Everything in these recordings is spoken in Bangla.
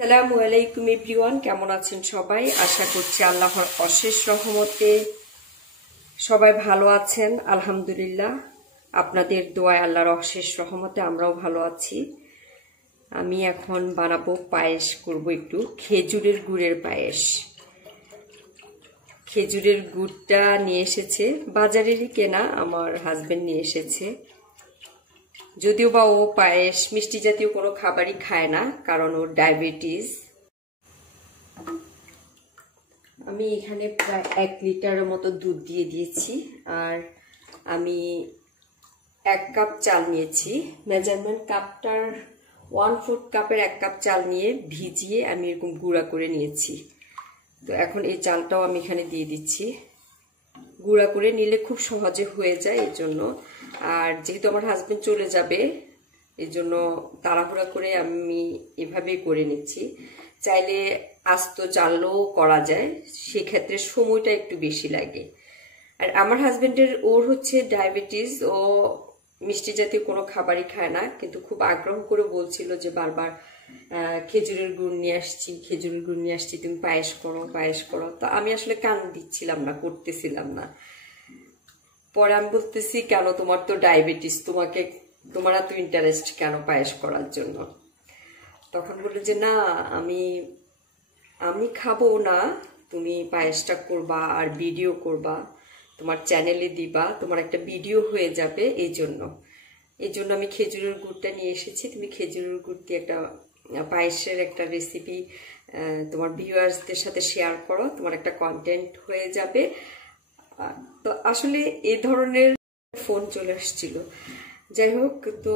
আসসালামু আলাইকুম এভরিওয়ান, কেমন আছেন সবাই? আশা করছি আল্লাহর অশেষ রহমতে সবাই ভালো আছেন। আলহামদুলিল্লাহ, আপনাদের দোয়ায় আল্লাহর অশেষ রহমতে আমরাও ভালো আছি। আমি এখন বানাবো পায়েস, করব একটু খেজুরের গুড়ের পায়েস। খেজুরের গুড়টা নিয়ে এসেছে, বাজারেরই কেনা, আমার হাজবেন্ড নিয়ে এসেছে। যদিও বা ও পায়েস মিষ্টি জাতীয় কোনো খাবারই খায় না, কারণ ওর ডায়াবেটিস। আমি এখানে প্রায় 1 লিটারের মতো দুধ দিয়ে দিয়েছি, আর আমি 1 কাপ চাল নিয়েছি। মেজারমেন্ট কাপটার 1/4 কাপের 1 কাপ চাল নিয়ে ভিজিয়ে আমি এরকম গুঁড়া করে নিয়েছি। তো এখন এই চালটাও আমি এখানে দিয়ে দিচ্ছি। গুঁড়া করে নিলে খুব সহজে হয়ে যায় এই জন্য। আর যেহেতু আমার হাজবেন্ড চলে যাবে, এই জন্য তাড়াহুড়া করে আমি এভাবেই করে নিচ্ছি। চাইলে আস্ত চালও করা যায়, সেক্ষেত্রে সময়টা একটু বেশি লাগে। আর আমার হাজবেন্ডের ওর হচ্ছে ডায়াবেটিস, ও মিষ্টি জাতীয় কোনো খাবারই খায় না, কিন্তু খুব আগ্রহ করে বলছিল যে বারবার খেজুরের গুড় নিয়ে আসছি, খেজুরের গুড় নিয়ে আসছি, তুমি পায়েস করো পায়েস করো। তো আমি আসলে কান দিচ্ছিলাম না, করতেছিলাম না। পরে আমি বলতেছি, কেন, তোমার তো ডায়াবেটিস, তোমার এত ইন্টারেস্ট কেন পায়েস করার জন্য? তখন বললো যে না, আমি খাবো না, তুমি পায়েসটা করবা আর ভিডিও করবা, তোমার চ্যানেলে দিবা, তোমার একটা ভিডিও হয়ে যাবে, এই জন্য আমি খেজুরের গুড়টা নিয়ে এসেছি। তুমি খেজুরের গুড় দিয়ে একটা পায়েসের একটা রেসিপি তোমার ভিউয়ার্সদের সাথে শেয়ার করো, তোমার একটা কন্টেন্ট হয়ে যাবে। তো আসলে এই ধরনের ফোন চলে আসছিল। যাই হোক, তো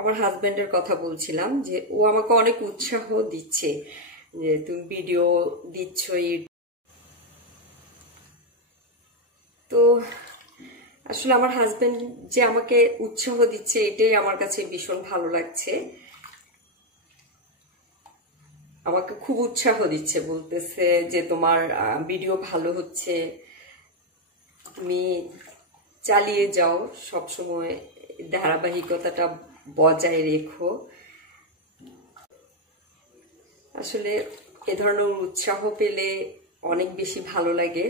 আমার হাজবেন্ডের কথা বলছিলাম যে ও আমাকে অনেক উৎসাহ দিচ্ছে যে তুমি ভিডিও দিচ্ছ। তো আসলে আমার হাজবেন্ড যে আমাকে উৎসাহ দিচ্ছে, এটাই আমার কাছে ভীষণ ভালো লাগছে। আমাকে খুব উৎসাহ দিচ্ছে, বলতেছে যে তোমার ভিডিও ভালো হচ্ছে, তুমি চালিয়ে যাও, সবসময় ধারাবাহিকতাটা বজায় রেখো। আসলে এ ধরনের উৎসাহ পেলে অনেক বেশি ভালো লাগে।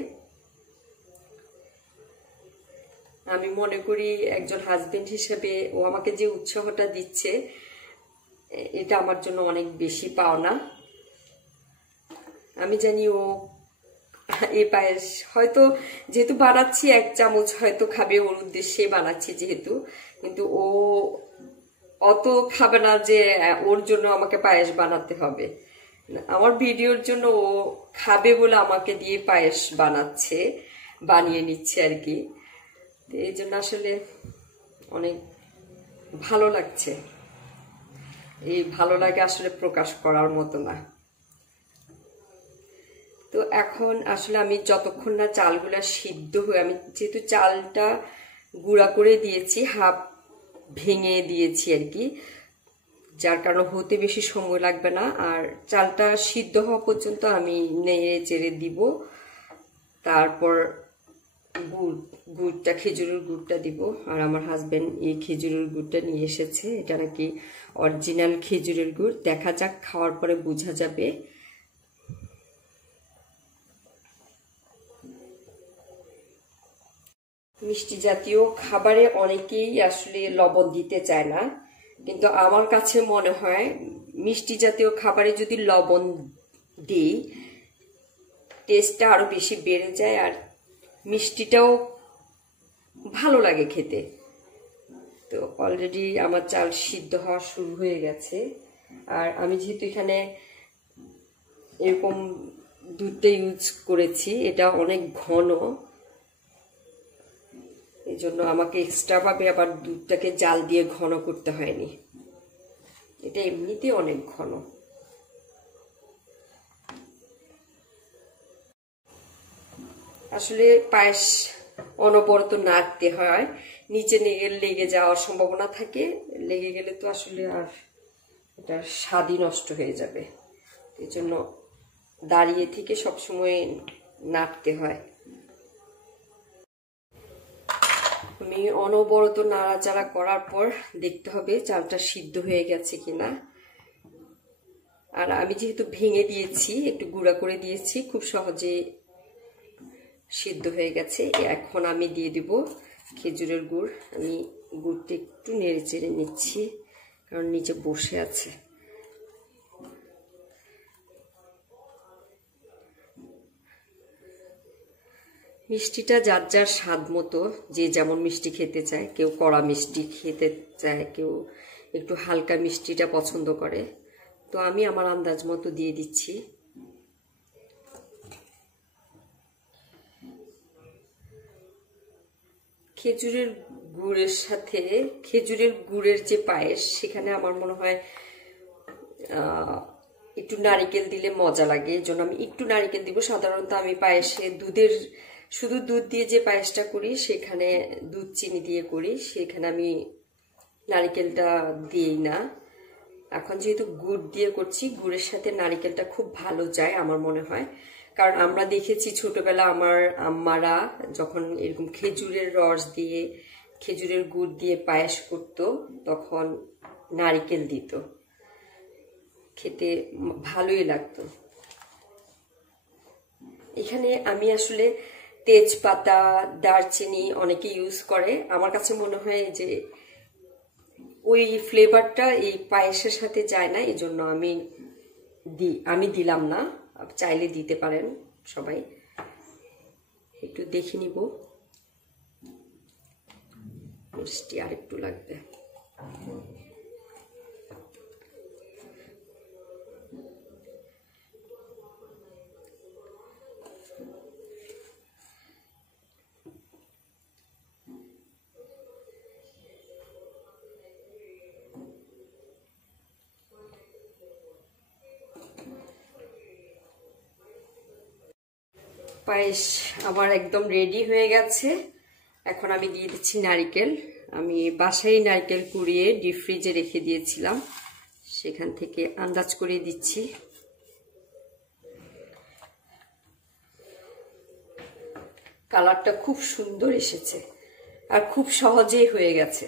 আমি মনে করি একজন হাজবেন্ড হিসেবে ও আমাকে যে উৎসাহটা দিচ্ছে, এটা আমার জন্য অনেক বেশি পাওনা। আমি জানি ও এই পায়েস হয়তো যেহেতু বানাচ্ছি 1 চামচ হয়তো খাবে, ওর উদ্দেশ্যে বানাচ্ছি যেহেতু, কিন্তু ও অত খাবে না যে ওর জন্য আমাকে পায়েস বানাতে হবে। আমার ভিডিওর জন্য ও খাবে বলে আমাকে দিয়ে পায়েস বানিয়ে নিচ্ছে আর কি। এই জন্য আসলে অনেক ভালো লাগছে। এই ভালো লাগে আসলে প্রকাশ করার মতো না। তো এখন আসলে আমি যতক্ষণ না চালগুলা সিদ্ধ হয়ে, আমি যেহেতু চালটা গুঁড়া করে দিয়েছি, হাফ ভেঙে দিয়েছি আর কি, যার কারণে হতে বেশি সময় লাগবে না। আর চালটা সিদ্ধ হওয়া পর্যন্ত আমি নেড়ে চেড়ে দিব। তারপর গুড়টা, খেজুরের গুড়টা দিব। আর আমার হাজবেন্ড এই খেজুরের গুড়টা নিয়ে এসেছে, এটা নাকি অরিজিনাল খেজুরের গুড়। দেখা যাক, খাওয়ার পরে বোঝা যাবে। মিষ্টি জাতীয় খাবারে অনেকেই আসলে লবণ দিতে চায় না, কিন্তু আমার কাছে মনে হয় মিষ্টি জাতীয় খাবারে যদি লবণ দিই, টেস্টটা আরো বেশি বেড়ে যায়, আর মিষ্টিটাও ভালো লাগে খেতে। তো অলরেডি আমার চাল সিদ্ধ হওয়া শুরু হয়ে গেছে। আর আমি যেহেতু এখানে এরকম দুধটা ইউজ করেছি, এটা অনেক ঘন, এই জন্য আমাকে এক্সট্রা ভাবে আবার দুধটাকে জাল দিয়ে ঘন করতে হয়নি। এটা এমনিতে অনেক ঘন। আসলে পায়েস অনবরত নাড়তে হয়, নিচে লেগে যাওয়ার সম্ভাবনা থাকে। লেগে গেলে তো আসলে আর এটা স্বাদই নষ্ট হয়ে যাবে। এই জন্য দাঁড়িয়ে থেকে সবসময় নাড়তে হয়। আমি অনবরত নাড়াচাড়া করার পর দেখতে হবে চালটা সিদ্ধ হয়ে গেছে কিনা। আর আমি যেহেতু ভেঙে দিয়েছি, একটু গুঁড়া করে দিয়েছি, খুব সহজে সিদ্ধ হয়ে গেছে। এখন আমি দিয়ে দিব খেজুরের গুড়। আমি গুড়টা একটু নেড়ে চেড়ে নিচ্ছি, কারণ নিচে বসে আছে। মিষ্টিটা যার যার স্বাদ মতো, যে যেমন মিষ্টি খেতে চায়, কেউ কড়া মিষ্টি খেতে চায়, কেউ একটু হালকা মিষ্টিটা পছন্দ করে। তো আমি আমার আন্দাজ মতো দিয়ে দিচ্ছি। খেজুরের গুড়ের সাথে খেজুরের গুড়ের যে পায়েস, সেখানে আমার মনে হয় একটু নারিকেল দিলে মজা লাগে, এই জন্য আমি একটু নারিকেল দিব। সাধারণত আমি পায়েসে শুধু দুধ দিয়ে যে পায়েসটা করি, সেখানে দুধ চিনি দিয়ে করি, সেখানে আমি নারিকেলটা দিই না। এখন যেহেতু গুড় দিয়ে করছি, গুড়ের সাথে নারিকেলটা খুব ভালো যায় আমার মনে হয়। কারণ আমরা দেখেছি ছোটবেলা আমার আম্মারা যখন এরকম খেজুরের রস দিয়ে, খেজুরের গুড় দিয়ে পায়েস করতো, তখন নারিকেল দিত, খেতে ভালোই লাগতো। এখানে আমি আসলে তেজপাতা, দারচিনি অনেকে ইউজ করে। আমার কাছে মনে হয় যে ওই ফ্লেভারটা এই পায়েসের সাথে যায় না, এই জন্য আমি দিলাম না। চাইলে দিতে পারেন সবাই। একটু দেখে নিব, মিষ্টি আর একটু লাগবে। পায়েস আমার একদম রেডি হয়ে গেছে। এখন আমি দিয়ে দিচ্ছি নারকেল। আমি বাসায় নারকেল কুড়িয়ে ডিপ ফ্রিজে রেখে দিয়েছিলাম, সেখান থেকে আন্দাজ করে দিচ্ছি। কালারটা খুব সুন্দর এসেছে আর খুব সহজেই হয়ে গেছে।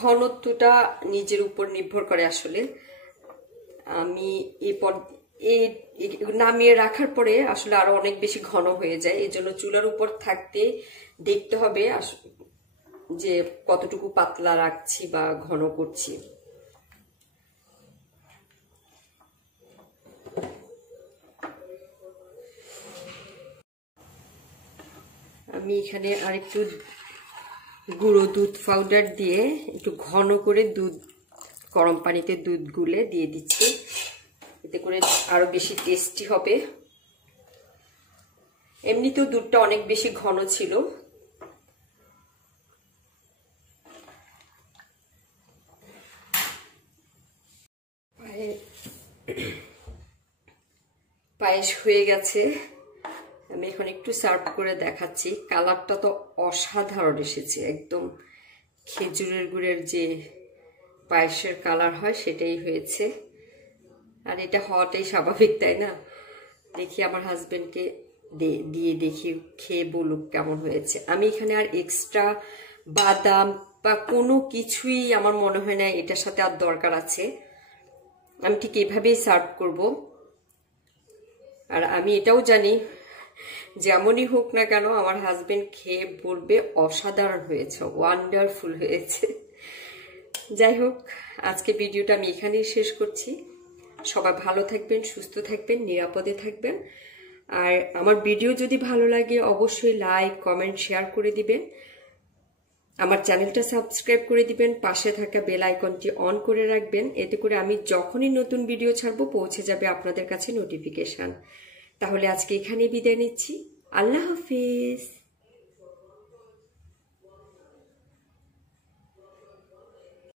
ঘনত্বটা নিজের উপর নির্ভর করে আসলে। আমি নামিয়ে রাখার পরে আসলে আরো অনেক বেশি ঘন হয়ে যায়, এই জন্য চুলার উপর থাকতে দেখতে হবে যে কতটুকু পাতলা রাখছি বা ঘন করছি। আমি এখানে আরেকটু গুঁড়ো দুধ পাউডার দিয়ে একটু ঘন করে গরম পানিতে দুধ গুলে দিয়ে দিচ্ছি, এতে করে আরো বেশি টেস্টি হবে। এমনিতেও দুধটা অনেক বেশি ঘন ছিল। পায়েস হয়ে গেছে। আমি এখন একটু সার্ভ করে দেখাচ্ছি। কালারটা তো অসাধারণ এসেছে, একদম খেজুরের গুড়ের যে পায়েসের কালার হয় সেটাই হয়েছে। আর এটা হওয়াটাই স্বাভাবিক, তাই না? দেখি আমার হাজবেন্ডকে দিয়ে দেখি, খেয়ে বলুক কেমন হয়েছে। আমি এখানে আর এক্সট্রা বাদাম বা কোনো কিছুই আমার মনে হয় না এটার সাথে আর দরকার আছে। আমি ঠিক এভাবেই সার্ভ করব। আর আমি এটাও জানি, যেমনই হোক না কেন আমার হাজবেন্ড খেয়ে বলবে অসাধারণ হয়েছে, ওয়ান্ডারফুল হয়েছে। যাই হোক, আজকে ভিডিওটা আমি এখানেই শেষ করছি। সবাই ভালো থাকবেন, সুস্থ থাকবেন, নিরাপদে থাকবেন। আর আমার ভিডিও যদি ভালো লাগে অবশ্যই লাইক, কমেন্ট, শেয়ার করে দিবেন। আমার চ্যানেলটা সাবস্ক্রাইব করে দিবেন, পাশে থাকা বেল আইকনটি অন করে রাখবেন, এতে করে আমি যখনই নতুন ভিডিও ছাড়বো পৌঁছে যাবে আপনাদের কাছে নোটিফিকেশন। তাহলে আজকে এখানেই বিদায় নিচ্ছি। আল্লাহ হাফিজ।